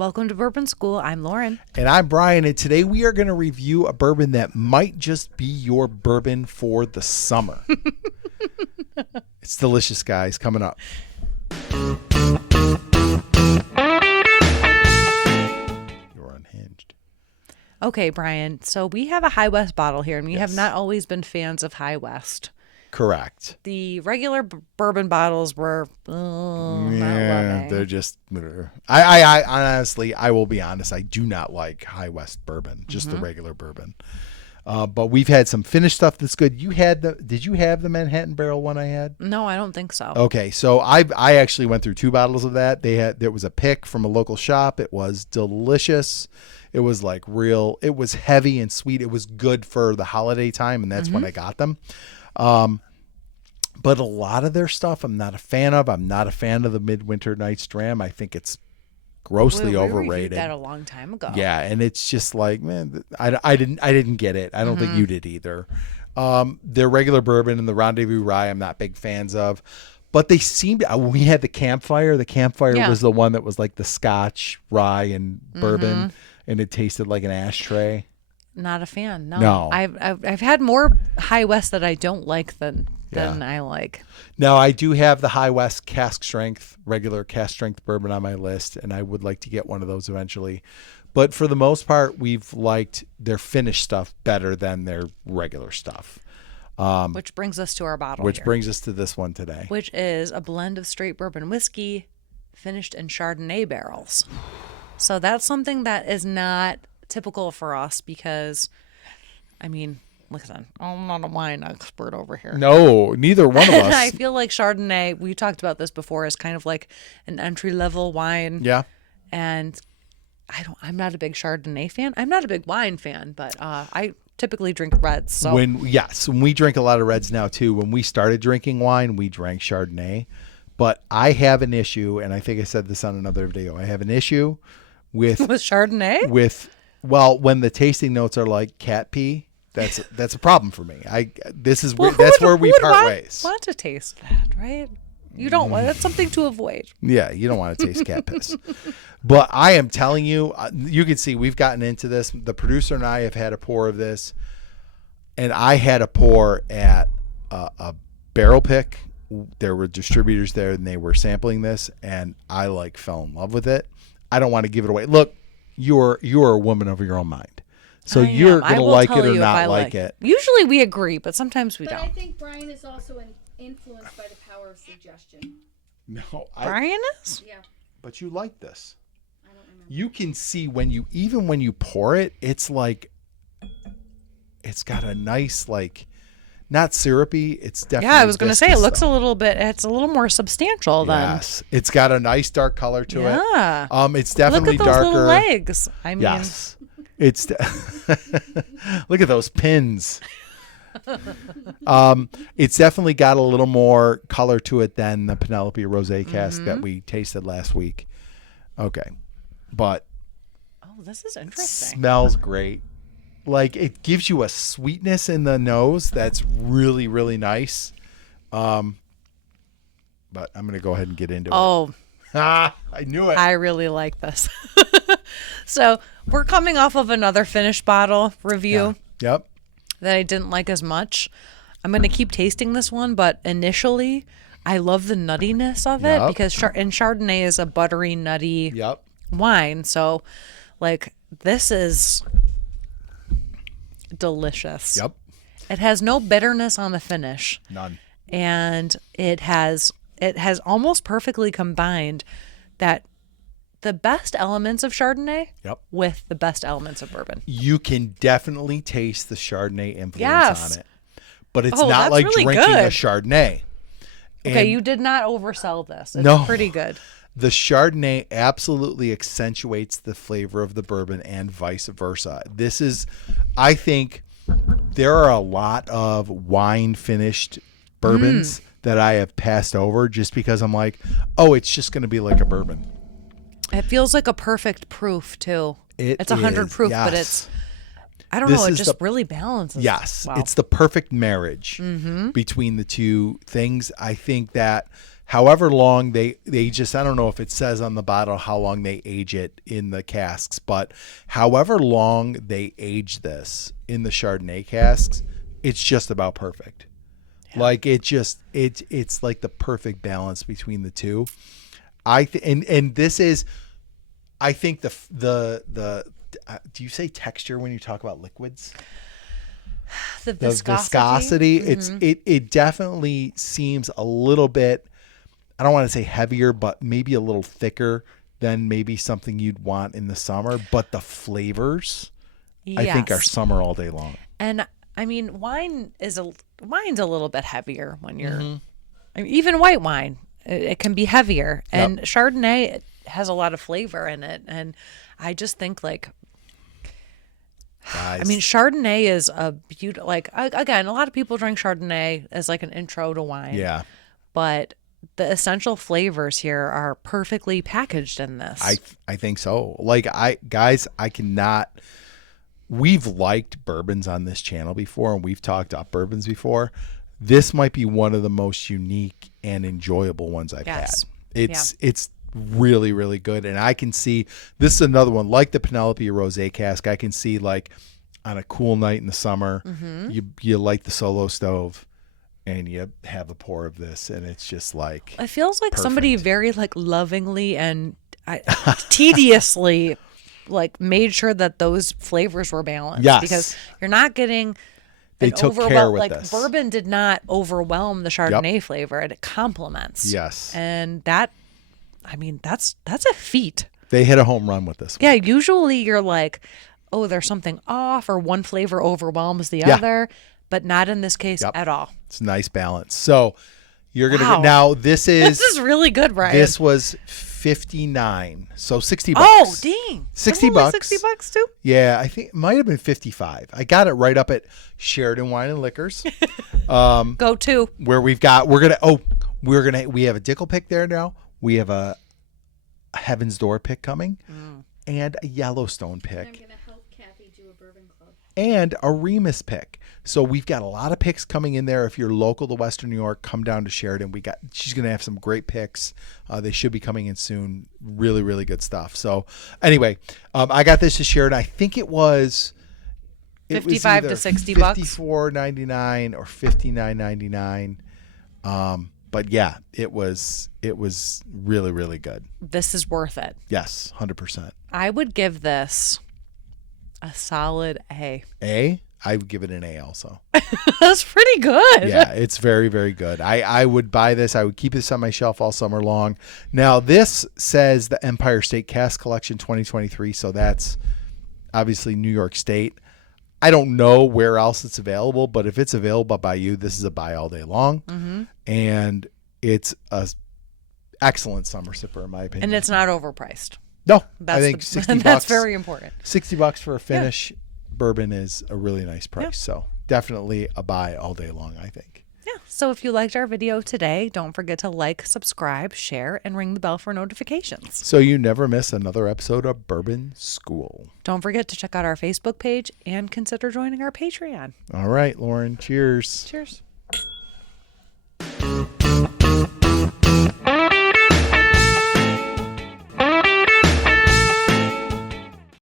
Welcome to Bourbon School. I'm Lauren. And I'm Brian, and today we are going to review a bourbon that might just be your bourbon for the summer. It's delicious, guys. Coming up. You're unhinged. Okay, Brian. So we have a High West bottle here, and we have not always been fans of High West. Correct. The regular bourbon bottles were not loving. They're just. I honestly, I will be honest. I do not like High West bourbon, just the regular bourbon. But we've had some finished stuff that's good. Did you have the Manhattan Barrel one I had? No, I don't think so. Okay, so I actually went through 2 bottles of that. There was a pick from a local shop. It was delicious. It was like real. It was heavy and sweet. It was good for the holiday time, and that's when I got them. But a lot of their stuff I'm not a fan of. I'm not a fan of the Midwinter Night's Dram. I think it's grossly overrated. We reviewed that a long time ago. Yeah, and it's just like, man, I didn't get it. I don't think you did either. Their regular bourbon and the Rendezvous Rye I'm not big fans of. But they seemed, we had the Campfire. The Campfire was the one that was like the Scotch, rye, and bourbon, and it tasted like an ashtray. Not a fan. No. I've had more High West that I don't like than I like. Now, I do have the High West regular cask strength bourbon on my list, and I would like to get one of those eventually. But for the most part, we've liked their finished stuff better than their regular stuff. Which brings us to our bottle Which here, brings us to this one today. which is a blend of straight bourbon whiskey finished in Chardonnay barrels. So that's something that is not typical for us because, I mean, listen, I'm not a wine expert over here. No, neither one of us. I feel like Chardonnay, we talked about this before, is kind of like an entry-level wine. Yeah. And I'm not a big Chardonnay fan. I'm not a big wine fan, but I typically drink reds. So When we drink a lot of reds now too. When we started drinking wine, we drank Chardonnay. But I have an issue, and I think I said this on another video. I have an issue with Chardonnay? When the tasting notes are like cat pee, that's a problem for me. That's where we part ways. Want to taste that, right? You don't want. That's something to avoid. Yeah, you don't want to taste cat piss. But I am telling you, you can see we've gotten into this. The producer and I have had a pour of this, and I had a pour at a barrel pick. There were distributors there, and they were sampling this, and I fell in love with it. I don't want to give it away. Look, you're a woman of your own mind. So you're going to like it or not like it. Usually we agree, but sometimes we don't. But I think Brian is also influenced by the power of suggestion. No, Brian is? Yeah. But you like this. I don't remember. You can see when you pour it, it's got a nice not syrupy. It's definitely. Yeah, I was going to say it looks though. it's a little more substantial than. Yes, it's got a nice dark color to it. Yeah. It's definitely look at those darker. little legs. I mean. Yes. It's look at those pins. It's definitely got a little more color to it than the Penelope Rosé cask that we tasted last week. Okay, but this is interesting. Smells great. It gives you a sweetness in the nose that's really, really nice. But I'm gonna go ahead and get into it. I knew it. I really like this. So we're coming off of another finished bottle review. Yeah. Yep. That I didn't like as much. I'm going to keep tasting this one, but initially I love the nuttiness of it because Chardonnay is a buttery, nutty wine. So this is delicious. Yep. It has no bitterness on the finish. None. And it has almost perfectly combined that the best elements of Chardonnay with the best elements of bourbon. You can definitely taste the Chardonnay influence on it. But it's not like really drinking good. a Chardonnay. Okay, you did not oversell this. It's pretty good. The Chardonnay absolutely accentuates the flavor of the bourbon and vice versa. I think there are a lot of wine finished bourbons that I have passed over just because I'm like, oh, it's just going to be like a bourbon. It feels like a perfect proof too. It's 100 proof, but it's, I don't know, it just really balances. Yes, it's the perfect marriage between the two things. I think that however long they just, I don't know if it says on the bottle how long they age it in the casks, but however long they age this in the Chardonnay casks, it's just about perfect. Yeah. Like it's like the perfect balance between the two. And this is, I think the do you say texture when you talk about liquids? The viscosity. Mm-hmm. It definitely seems a little bit, I don't want to say heavier, but maybe a little thicker than maybe something you'd want in the summer. But the flavors, I think, are summer all day long. And I mean, wine's a little bit heavier when you're, I mean, even white wine, it can be heavier. And Chardonnay has a lot of flavor in it. And I just think like, guys, I mean, Chardonnay is a beautiful, like, again, a lot of people drink Chardonnay as like an intro to wine. Yeah. But the essential flavors here are perfectly packaged in this. I think so. Like I cannot, we've liked bourbons on this channel before and we've talked up bourbons before. This might be one of the most unique and enjoyable ones I've had. It's really, really good. And I can see, this is another one like the Penelope Rosé cask. I can see like on a cool night in the summer, you light the solo stove and you have a pour of this and it's just like, it feels like perfect. Somebody very like lovingly and tediously like made sure that those flavors were balanced. Yes. Because you're not getting, they took care with like this. Bourbon did not overwhelm the Chardonnay flavor. It complements. Yes. And that, I mean, that's a feat. They hit a home run with this one. Yeah, usually you're like, oh, there's something off or one flavor overwhelms the other, but not in this case at all. It's a nice balance. So you're going to now this is really good, Brian. This was $59. So $60. Oh, dang. $60. $60 too? Yeah, I think it might have been $55. I got it right up at Sheridan Wine and Liquors. Go to where we have a Dickel pick there now. We have a Heaven's Door pick coming and a Yellowstone pick. I'm going to help Kathy do a bourbon club. And a Remus pick. So we've got a lot of picks coming in there. If you're local to Western New York, come down to Sheridan. She's going to have some great picks. They should be coming in soon. Really, really good stuff. So anyway, I got this to Sheridan. I think it was $55 to $60, $54.99 or $59.99. But yeah, it was really, really good. This is worth it. Yes, 100%. I would give this a solid A. A? I would give it an A also. That's pretty good. Yeah, it's very, very good. I would buy this. I would keep this on my shelf all summer long. Now, this says the Empire State Cask Collection 2023, so that's obviously New York State. I don't know where else it's available, but if it's available by you, this is a buy all day long. And it's a excellent summer sipper, in my opinion. And it's not overpriced. No, I think $60. That's very important. $60 for a finish bourbon is a really nice price. So definitely a buy all day long, I think. Yeah. So if you liked our video today, don't forget to like, subscribe, share, and ring the bell for notifications. So you never miss another episode of Bourbon School. Don't forget to check out our Facebook page and consider joining our Patreon. All right, Lauren. Cheers. Cheers.